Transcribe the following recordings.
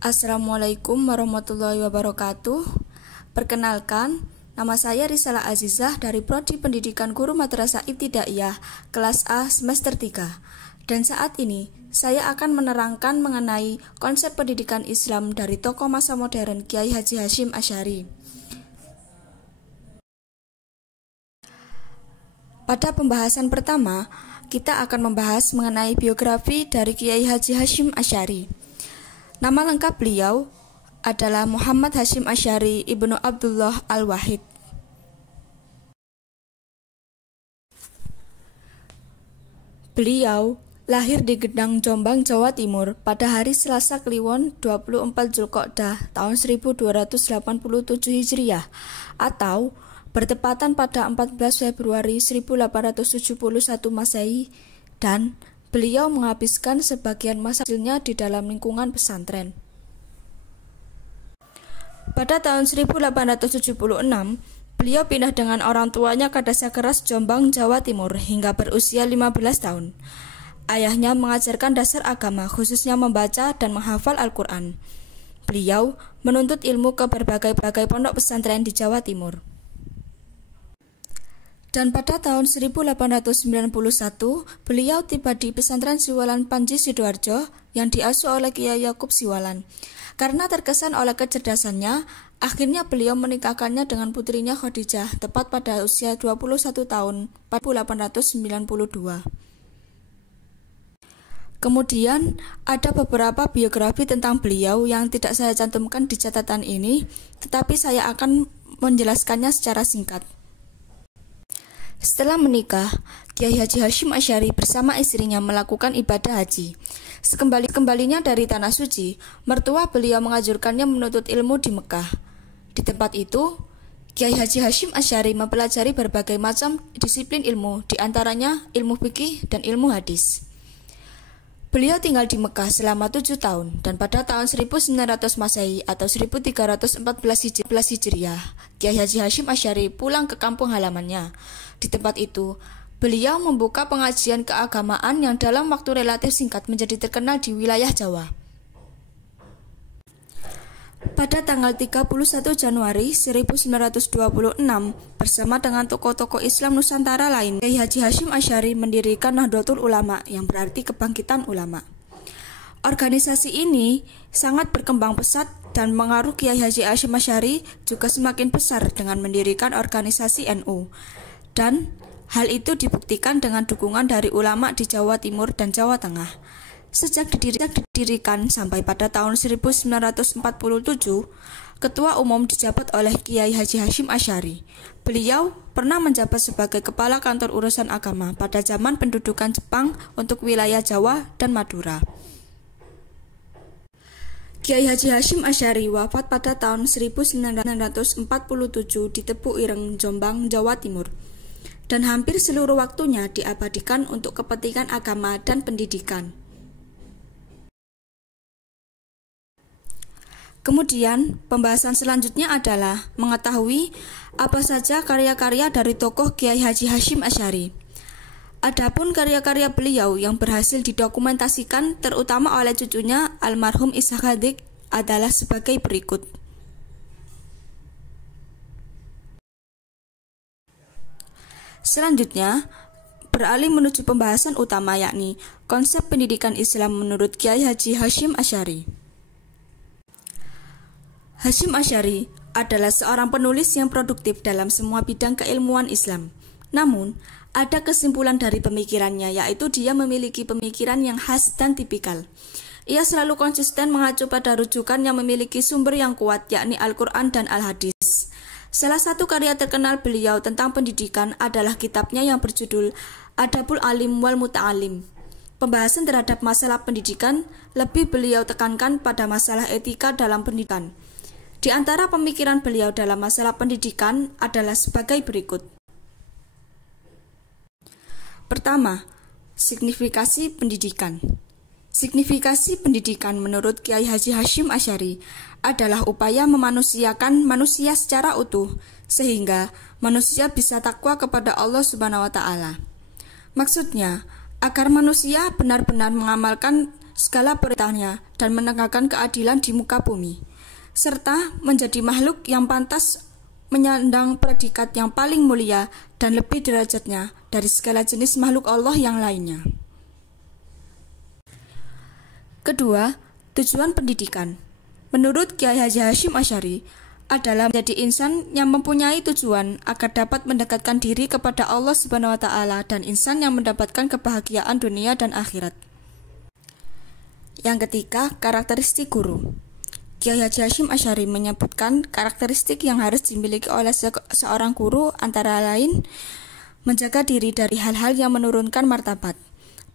Assalamualaikum warahmatullahi wabarakatuh. Perkenalkan, nama saya Risalah Azizah dari Prodi Pendidikan Guru Madrasah Ibtidaiyah kelas A semester 3. Dan saat ini, saya akan menerangkan mengenai konsep pendidikan Islam dari tokoh masa modern Kiai Haji Hasyim Asy'ari. Pada pembahasan pertama, kita akan membahas mengenai biografi dari Kiai Haji Hasyim Asy'ari. Nama lengkap beliau adalah Muhammad Hasyim Asy'ari Ibnu Abdullah Al-Wahid. Beliau lahir di Gedang, Jombang, Jawa Timur pada hari Selasa Kliwon 24 Zulqa'dah tahun 1287 Hijriah atau bertepatan pada 14 Februari 1871 Masehi, dan beliau menghabiskan sebagian masa kecilnya di dalam lingkungan pesantren. Pada tahun 1876, beliau pindah dengan orang tuanya ke Desa Keras, Jombang, Jawa Timur hingga berusia 15 tahun. Ayahnya mengajarkan dasar agama, khususnya membaca dan menghafal Al-Quran. Beliau menuntut ilmu ke berbagai pondok pesantren di Jawa Timur. Dan pada tahun 1891, beliau tiba di pesantren Siwalan Panji Sidoarjo yang diasuh oleh Kiai Yakub Siwalan. Karena terkesan oleh kecerdasannya, akhirnya beliau menikahkannya dengan putrinya Khadijah tepat pada usia 21 tahun 1892. Kemudian ada beberapa biografi tentang beliau yang tidak saya cantumkan di catatan ini, tetapi saya akan menjelaskannya secara singkat. Setelah menikah, Kiai Haji Hasyim Asy'ari bersama istrinya melakukan ibadah haji. Sekembalinya dari Tanah Suci, mertua beliau menganjurkannya menuntut ilmu di Mekah. Di tempat itu, Kiai Haji Hasyim Asy'ari mempelajari berbagai macam disiplin ilmu, di antaranya ilmu fikih dan ilmu hadis. Beliau tinggal di Mekah selama 7 tahun, dan pada tahun 1900 Masehi atau 1314 Hijriah, Kiai Haji Hasyim Asy'ari pulang ke kampung halamannya. Di tempat itu, beliau membuka pengajian keagamaan yang dalam waktu relatif singkat menjadi terkenal di wilayah Jawa. Pada tanggal 31 Januari 1926, bersama dengan tokoh-tokoh Islam Nusantara lain, Kiai Haji Hasyim Asy'ari mendirikan Nahdlatul Ulama yang berarti kebangkitan ulama. Organisasi ini sangat berkembang pesat dan pengaruh Kiai Haji Hasyim Asy'ari juga semakin besar dengan mendirikan organisasi NU. Dan hal itu dibuktikan dengan dukungan dari ulama di Jawa Timur dan Jawa Tengah. Sejak didirikan sampai pada tahun 1947, Ketua Umum dijabat oleh Kiai Haji Hasyim Asy'ari. Beliau pernah menjabat sebagai Kepala Kantor Urusan Agama pada zaman pendudukan Jepang untuk wilayah Jawa dan Madura. Kiai Haji Hasyim Asy'ari wafat pada tahun 1947 di Tepu Ireng, Jombang, Jawa Timur. Dan hampir seluruh waktunya diabadikan untuk kepentingan agama dan pendidikan. Kemudian, pembahasan selanjutnya adalah mengetahui apa saja karya-karya dari tokoh Kiai Haji Hasyim Asy'ari. Adapun karya-karya beliau yang berhasil didokumentasikan terutama oleh cucunya almarhum Ishaq Hadik adalah sebagai berikut. Selanjutnya, beralih menuju pembahasan utama, yakni konsep pendidikan Islam menurut Kiai Haji Hasyim Asy'ari. Hasyim Asy'ari adalah seorang penulis yang produktif dalam semua bidang keilmuan Islam. Namun, ada kesimpulan dari pemikirannya, yaitu dia memiliki pemikiran yang khas dan tipikal. Ia selalu konsisten mengacu pada rujukan yang memiliki sumber yang kuat, yakni Al-Quran dan Al-Hadis. Salah satu karya terkenal beliau tentang pendidikan adalah kitabnya yang berjudul Adabul Alim wal Muta'alim. Pembahasan terhadap masalah pendidikan lebih beliau tekankan pada masalah etika dalam pendidikan. Di antara pemikiran beliau dalam masalah pendidikan adalah sebagai berikut. Pertama, signifikasi pendidikan. Signifikasi pendidikan menurut Kiai Haji Hasyim Asy'ari adalah upaya memanusiakan manusia secara utuh, sehingga manusia bisa takwa kepada Allah Subhanahu wa Ta'ala. Maksudnya, agar manusia benar-benar mengamalkan skala prioritasnya dan menegakkan keadilan di muka bumi, serta menjadi makhluk yang pantas menyandang predikat yang paling mulia dan lebih derajatnya dari segala jenis makhluk Allah yang lainnya. Kedua, tujuan pendidikan. Menurut Kiai Haji Hashim Asy'ari, adalah menjadi insan yang mempunyai tujuan agar dapat mendekatkan diri kepada Allah Subhanahu wa taala dan insan yang mendapatkan kebahagiaan dunia dan akhirat. Yang ketiga, karakteristik guru. Kiai Haji Hashim Asy'ari menyebutkan karakteristik yang harus dimiliki oleh seorang guru antara lain menjaga diri dari hal-hal yang menurunkan martabat,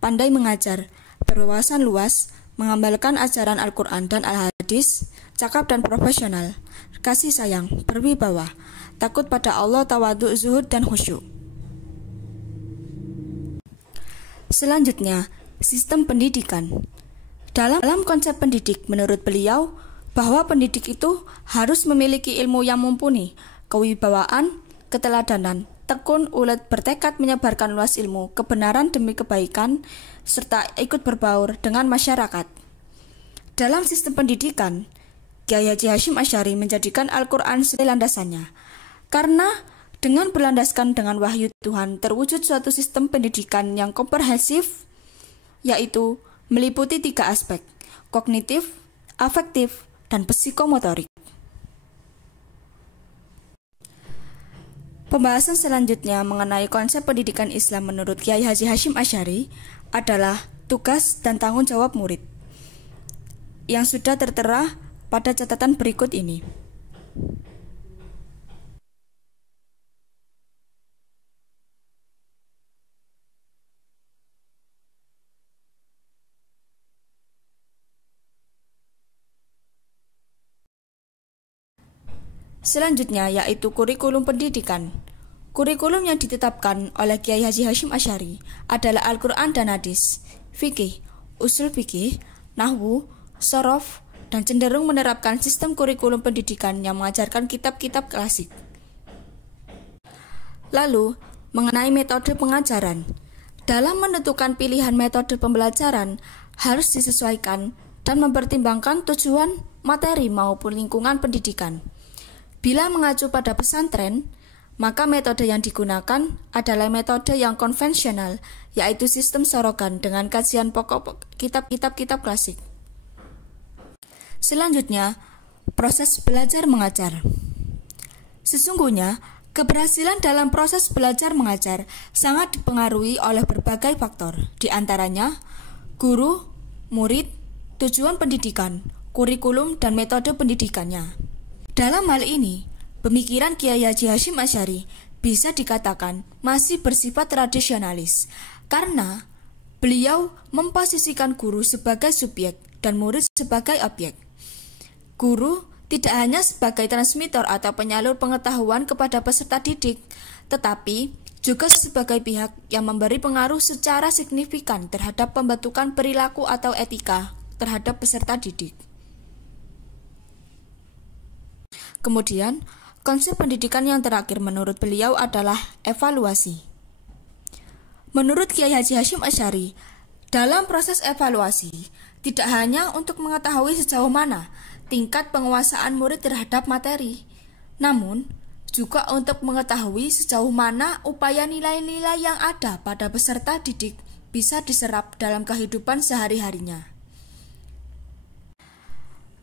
pandai mengajar, berwawasan luas, mengamalkan ajaran Al-Quran dan Al-Hadis, cakap dan profesional, kasih sayang, berwibawa, takut pada Allah, tawadhu, zuhud, dan khusyuk. Selanjutnya, sistem pendidikan. Dalam konsep pendidik, menurut beliau, bahwa pendidik itu harus memiliki ilmu yang mumpuni, kewibawaan, keteladanan, tekun, ulet, bertekad menyebarkan luas ilmu, kebenaran demi kebaikan, serta ikut berbaur dengan masyarakat. Dalam sistem pendidikan, Kiai Haji Hashim Asy'ari menjadikan Al-Quran sebagai landasannya, karena dengan berlandaskan dengan wahyu Tuhan terwujud suatu sistem pendidikan yang komprehensif, yaitu meliputi 3 aspek, kognitif, afektif, dan psikomotorik. Pembahasan selanjutnya mengenai konsep pendidikan Islam menurut Kiai Haji Hashim Asy'ari adalah tugas dan tanggung jawab murid, yang sudah tertera pada catatan berikut ini. Selanjutnya yaitu kurikulum pendidikan. Kurikulum yang ditetapkan oleh Kiai Haji Hashim Asy'ari adalah Al-Quran dan Hadis, fikih, usul fikih, nahwu, shorof, dan cenderung menerapkan sistem kurikulum pendidikan yang mengajarkan kitab-kitab klasik. Lalu, mengenai metode pengajaran. Dalam menentukan pilihan metode pembelajaran harus disesuaikan dan mempertimbangkan tujuan, materi maupun lingkungan pendidikan. Bila mengacu pada pesantren, maka metode yang digunakan adalah metode yang konvensional, yaitu sistem sorogan dengan kajian pokok kitab-kitab klasik. Selanjutnya, proses belajar mengajar. Sesungguhnya, keberhasilan dalam proses belajar mengajar sangat dipengaruhi oleh berbagai faktor, di antaranya guru, murid, tujuan pendidikan, kurikulum, dan metode pendidikannya. Dalam hal ini, pemikiran Kiai Haji Hashim Asy'ari bisa dikatakan masih bersifat tradisionalis, karena beliau memposisikan guru sebagai subjek dan murid sebagai objek. Guru tidak hanya sebagai transmitor atau penyalur pengetahuan kepada peserta didik, tetapi juga sebagai pihak yang memberi pengaruh secara signifikan terhadap pembentukan perilaku atau etika terhadap peserta didik. Kemudian, konsep pendidikan yang terakhir menurut beliau adalah evaluasi. Menurut Kiai Haji Hashim Asy'ari, dalam proses evaluasi, tidak hanya untuk mengetahui sejauh mana tingkat penguasaan murid terhadap materi, namun juga untuk mengetahui sejauh mana upaya nilai-nilai yang ada pada peserta didik bisa diserap dalam kehidupan sehari-harinya.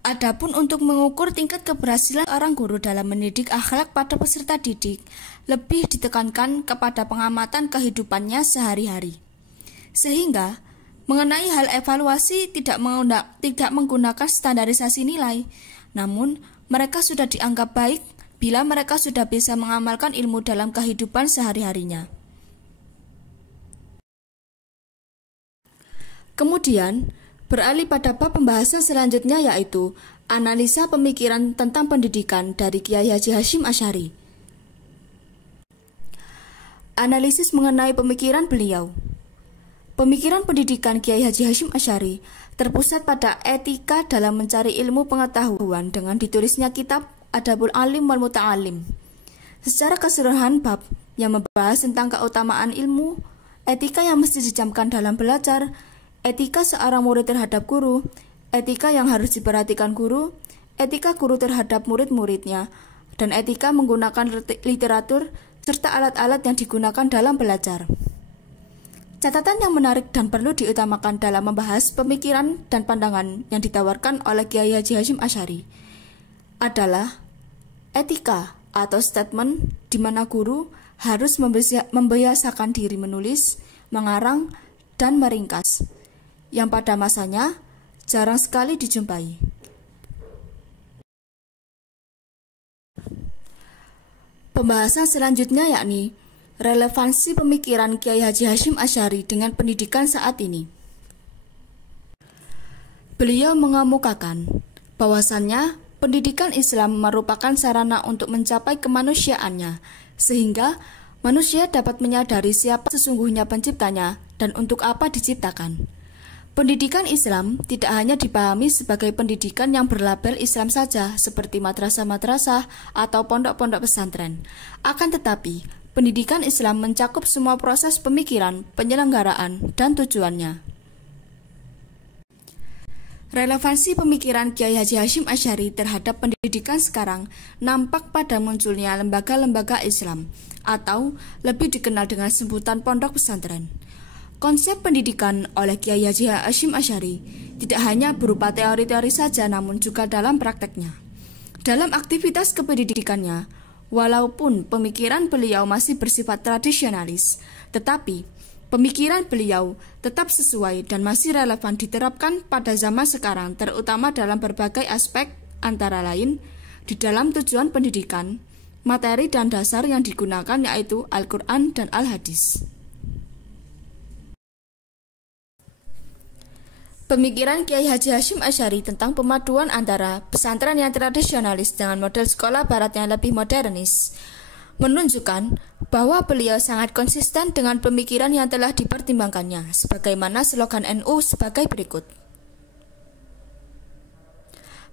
Adapun untuk mengukur tingkat keberhasilan orang guru dalam mendidik akhlak pada peserta didik, lebih ditekankan kepada pengamatan kehidupannya sehari-hari. Sehingga, mengenai hal evaluasi tidak menggunakan standarisasi nilai, namun mereka sudah dianggap baik bila mereka sudah bisa mengamalkan ilmu dalam kehidupan sehari-harinya. Kemudian, beralih pada bab pembahasan selanjutnya yaitu analisa pemikiran tentang pendidikan dari Kiai Haji Hashim Asy'ari. Analisis mengenai pemikiran beliau. Pemikiran pendidikan Kiai Haji Hashim Asy'ari terpusat pada etika dalam mencari ilmu pengetahuan dengan ditulisnya kitab Adabul Alim wal Muta'alim. Secara keseluruhan bab yang membahas tentang keutamaan ilmu, etika yang mesti dijamkan dalam belajar, etika seorang murid terhadap guru, etika yang harus diperhatikan guru, etika guru terhadap murid-muridnya, dan etika menggunakan literatur serta alat-alat yang digunakan dalam belajar. Catatan yang menarik dan perlu diutamakan dalam membahas pemikiran dan pandangan yang ditawarkan oleh Kiai Haji Hasyim Asy'ari adalah etika atau statement di mana guru harus membiasakan diri menulis, mengarang, dan meringkas, yang pada masanya jarang sekali dijumpai. Pembahasan selanjutnya yakni relevansi pemikiran Kiai Haji Hasyim Asy'ari dengan pendidikan saat ini. Beliau mengemukakan bahwasannya pendidikan Islam merupakan sarana untuk mencapai kemanusiaannya, sehingga manusia dapat menyadari siapa sesungguhnya penciptanya dan untuk apa diciptakan. Pendidikan Islam tidak hanya dipahami sebagai pendidikan yang berlabel Islam saja, seperti madrasah-madrasah atau pondok-pondok pesantren. Akan tetapi, pendidikan Islam mencakup semua proses pemikiran, penyelenggaraan, dan tujuannya. Relevansi pemikiran Kiai Haji Hasyim Asy'ari terhadap pendidikan sekarang nampak pada munculnya lembaga-lembaga Islam, atau lebih dikenal dengan sebutan pondok pesantren. Konsep pendidikan oleh Kiai Haji Hasyim Asy'ari tidak hanya berupa teori-teori saja, namun juga dalam prakteknya. Dalam aktivitas kependidikannya, walaupun pemikiran beliau masih bersifat tradisionalis, tetapi pemikiran beliau tetap sesuai dan masih relevan diterapkan pada zaman sekarang, terutama dalam berbagai aspek, antara lain di dalam tujuan pendidikan, materi dan dasar yang digunakan yaitu Al-Quran dan Al-Hadis. Pemikiran Kiai Haji Hasyim Asy'ari tentang pemaduan antara pesantren yang tradisionalis dengan model sekolah barat yang lebih modernis menunjukkan bahwa beliau sangat konsisten dengan pemikiran yang telah dipertimbangkannya, sebagaimana slogan NU sebagai berikut.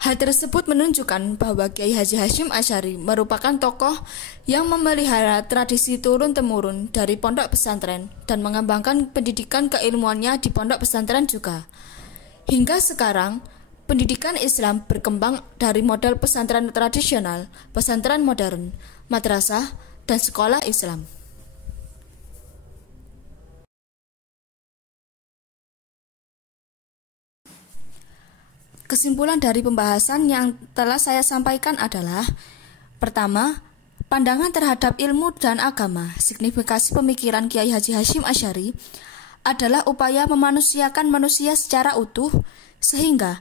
Hal tersebut menunjukkan bahwa Kiai Haji Hasyim Asy'ari merupakan tokoh yang memelihara tradisi turun-temurun dari pondok pesantren dan mengembangkan pendidikan keilmuannya di pondok pesantren juga. Hingga sekarang, pendidikan Islam berkembang dari model pesantren tradisional, pesantren modern, madrasah, dan sekolah Islam. Kesimpulan dari pembahasan yang telah saya sampaikan adalah: pertama, pandangan terhadap ilmu dan agama. Signifikasi pemikiran Kiai Haji Hasyim Asy'ari adalah upaya memanusiakan manusia secara utuh, sehingga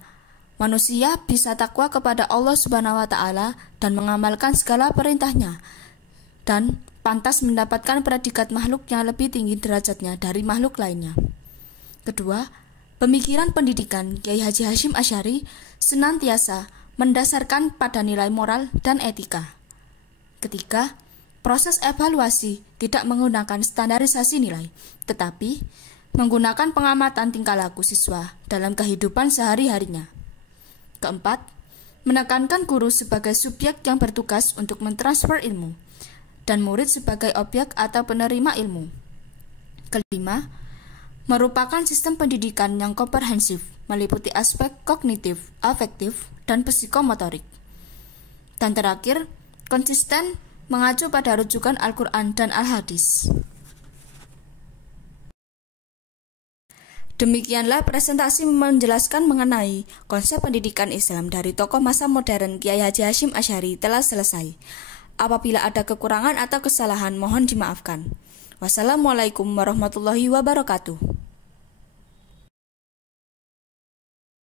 manusia bisa takwa kepada Allah Subhanahu wa Ta'ala dan mengamalkan segala perintahnya, dan pantas mendapatkan predikat makhluk yang lebih tinggi derajatnya dari makhluk lainnya. Kedua, pemikiran pendidikan Kiai Haji Hasyim Asy'ari senantiasa mendasarkan pada nilai moral dan etika. Ketiga, proses evaluasi tidak menggunakan standarisasi nilai, tetapi menggunakan pengamatan tingkah laku siswa dalam kehidupan sehari-harinya. Keempat, menekankan guru sebagai subjek yang bertugas untuk mentransfer ilmu, dan murid sebagai objek atau penerima ilmu. Kelima, merupakan sistem pendidikan yang komprehensif, meliputi aspek kognitif, afektif, dan psikomotorik. Dan terakhir, konsisten mengacu pada rujukan Al-Quran dan Al-Hadis. Demikianlah presentasi menjelaskan mengenai konsep pendidikan Islam dari tokoh masa modern Kiai Haji Hasyim Asy'ari telah selesai. Apabila ada kekurangan atau kesalahan, mohon dimaafkan. Wassalamualaikum warahmatullahi wabarakatuh.